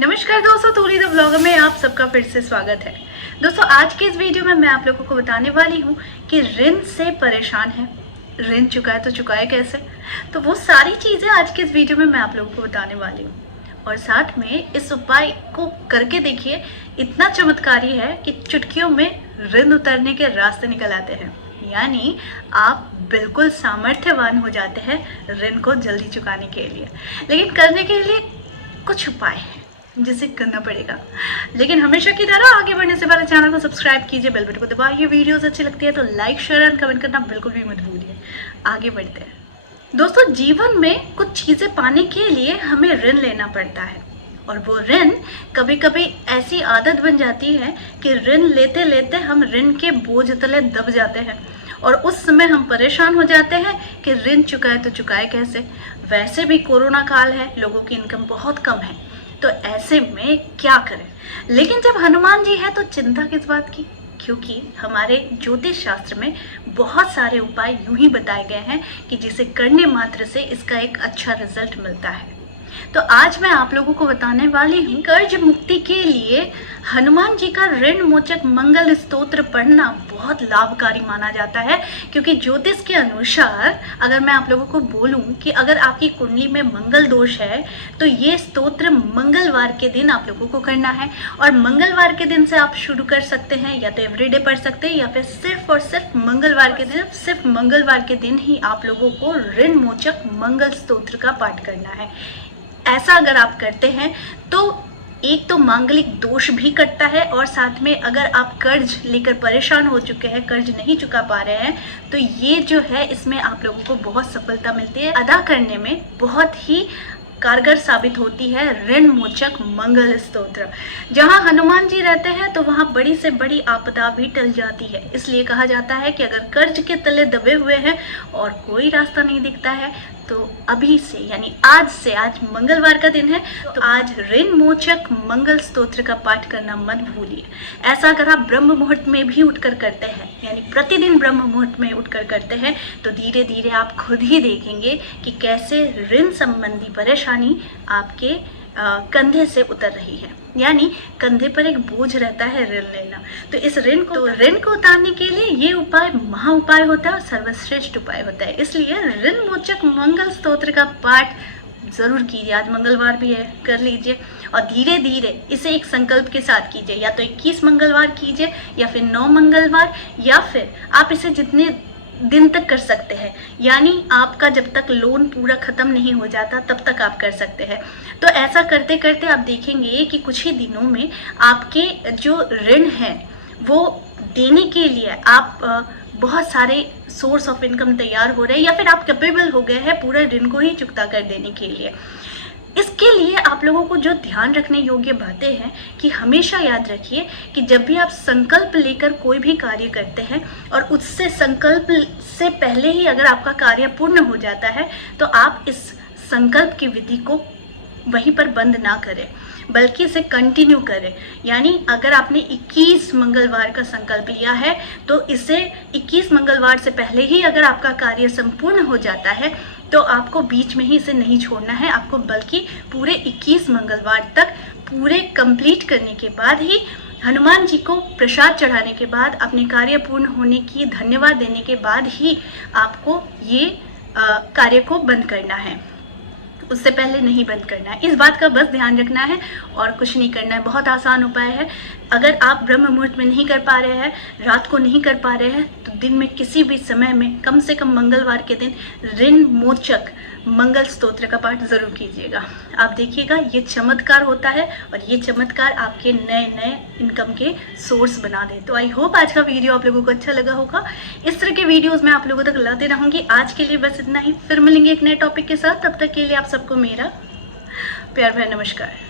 नमस्कार दोस्तों, तूली the blogger में आप सबका फिर से स्वागत है। दोस्तों, आज के इस वीडियो में मैं आप लोगों को बताने वाली हूँ कि ऋण से परेशान है, ऋण चुकाए तो चुकाए कैसे। तो वो सारी चीज़ें आज के इस वीडियो में मैं आप लोगों को बताने वाली हूँ और साथ में इस उपाय को करके देखिए, इतना चमत्कारी है कि चुटकियों में ऋण उतरने के रास्ते निकल आते हैं। यानी आप बिल्कुल सामर्थ्यवान हो जाते हैं ऋण को जल्दी चुकाने के लिए। लेकिन करने के लिए कुछ उपाय हैं जिसे करना पड़ेगा। लेकिन हमेशा की तरह आगे बढ़ने से पहले चैनल को सब्सक्राइब कीजिए, बेल बटन को दबाइए। वीडियोस अच्छी लगती है तो लाइक, शेयर एंड कमेंट करना बिल्कुल भी मत भूलिए। आगे बढ़ते हैं दोस्तों। जीवन में कुछ चीज़ें पाने के लिए हमें ऋण लेना पड़ता है और वो ऋण कभी कभी ऐसी आदत बन जाती है कि ऋण लेते लेते हम ऋण के बोझ तले दब जाते हैं और उस समय हम परेशान हो जाते हैं कि ऋण चुकाए तो चुकाए कैसे। वैसे भी कोरोना काल है, लोगों की इनकम बहुत कम है, तो ऐसे में क्या करें। लेकिन जब हनुमान जी है तो चिंता किस बात की, क्योंकि हमारे ज्योतिष शास्त्र में बहुत सारे उपाय यूं ही बताए गए हैं कि जिसे करने मात्र से इसका एक अच्छा रिजल्ट मिलता है। तो आज मैं आप लोगों को बताने वाली हूँ कर्ज मुक्ति के लिए हनुमान जी का ऋण मोचक मंगल स्तोत्र पढ़ना बहुत लाभकारी माना जाता है। क्योंकि ज्योतिष के अनुसार अगर मैं आप लोगों को बोलूं कि अगर आपकी कुंडली में मंगल दोष है तो ये स्तोत्र मंगलवार के दिन आप लोगों को करना है। और मंगलवार के दिन से आप शुरू कर सकते हैं, या तो एवरीडे पढ़ सकते हैं या फिर सिर्फ और सिर्फ मंगलवार के दिन। सिर्फ मंगलवार के दिन ही आप लोगों को ऋण मोचक मंगल स्तोत्र का पाठ करना है। ऐसा अगर आप करते हैं तो एक तो मांगलिक दोष भी कटता है और साथ में अगर आप कर्ज लेकर परेशान हो चुके हैं, कर्ज नहीं चुका पा रहे हैं, तो ये जो है इसमें आप लोगों को बहुत सफलता मिलती है। अदा करने में बहुत ही कारगर साबित होती है ऋण मोचक मंगल स्तोत्र। जहाँ हनुमान जी रहते हैं तो वहाँ बड़ी से बड़ी आपदा भी टल जाती है। इसलिए कहा जाता है कि अगर कर्ज के तले दबे हुए हैं और कोई रास्ता नहीं दिखता है तो अभी से, यानी आज से, आज मंगलवार का दिन है तो आज ऋण मोचक मंगल स्तोत्र का पाठ करना मत भूलिए। ऐसा अगर आप ब्रह्म मुहूर्त में भी उठकर करते हैं, यानी प्रतिदिन ब्रह्म मुहूर्त में उठकर करते हैं, तो धीरे धीरे आप खुद ही देखेंगे कि कैसे ऋण संबंधी परेशानी आपके कंधे से उतर रही है। यानी कंधे पर एक बोझ रहता है ऋण लेना, तो इस ऋण को उतारने के लिए ये उपाय महा उपाय होता है और सर्वश्रेष्ठ उपाय होता है। इसलिए ऋण मोचक मंगल स्तोत्र का पाठ जरूर कीजिए। आज मंगलवार भी है, कर लीजिए और धीरे धीरे इसे एक संकल्प के साथ कीजिए। या तो 21 मंगलवार कीजिए या फिर 9 मंगलवार, या फिर आप इसे जितने दिन तक कर सकते हैं, यानी आपका जब तक लोन पूरा खत्म नहीं हो जाता तब तक आप कर सकते हैं। तो ऐसा करते करते आप देखेंगे कि कुछ ही दिनों में आपके जो ऋण है वो देने के लिए आप बहुत सारे सोर्स ऑफ इनकम तैयार हो रहे हैं, या फिर आप कैपेबल हो गए हैं पूरे ऋण को ही चुकता कर देने के लिए। इसके लिए आप लोगों को जो ध्यान रखने योग्य बातें हैं कि हमेशा याद रखिए कि जब भी आप संकल्प लेकर कोई भी कार्य करते हैं और उससे संकल्प से पहले ही अगर आपका कार्य पूर्ण हो जाता है तो आप इस संकल्प की विधि को वहीं पर बंद ना करें, बल्कि इसे कंटिन्यू करें। यानी अगर आपने 21 मंगलवार का संकल्प लिया है तो इसे 21 मंगलवार से पहले ही अगर आपका कार्य संपूर्ण हो जाता है तो आपको बीच में ही इसे नहीं छोड़ना है, आपको बल्कि पूरे 21 मंगलवार तक पूरे कंप्लीट करने के बाद ही, हनुमान जी को प्रसाद चढ़ाने के बाद, अपने कार्य पूर्ण होने की धन्यवाद देने के बाद ही आपको ये कार्य को बंद करना है। उससे पहले नहीं बंद करना है। इस बात का बस ध्यान रखना है और कुछ नहीं करना है। बहुत आसान उपाय है। अगर आप ब्रह्म मुहूर्त में नहीं कर पा रहे हैं, रात को नहीं कर पा रहे हैं, तो दिन में किसी भी समय में कम से कम मंगलवार के दिन ऋण मोचक मंगल स्तोत्र का पाठ जरूर कीजिएगा। आप देखिएगा ये चमत्कार होता है और ये चमत्कार आपके नए नए इनकम के सोर्स बना दे। तो आई होप आज का वीडियो आप लोगों को अच्छा लगा होगा। इस तरह के वीडियोस मैं आप लोगों तक लाते रहूंगी। आज के लिए बस इतना ही, फिर मिलेंगे एक नए टॉपिक के साथ। तब तक के लिए आप सबको मेरा प्यार भरा नमस्कार।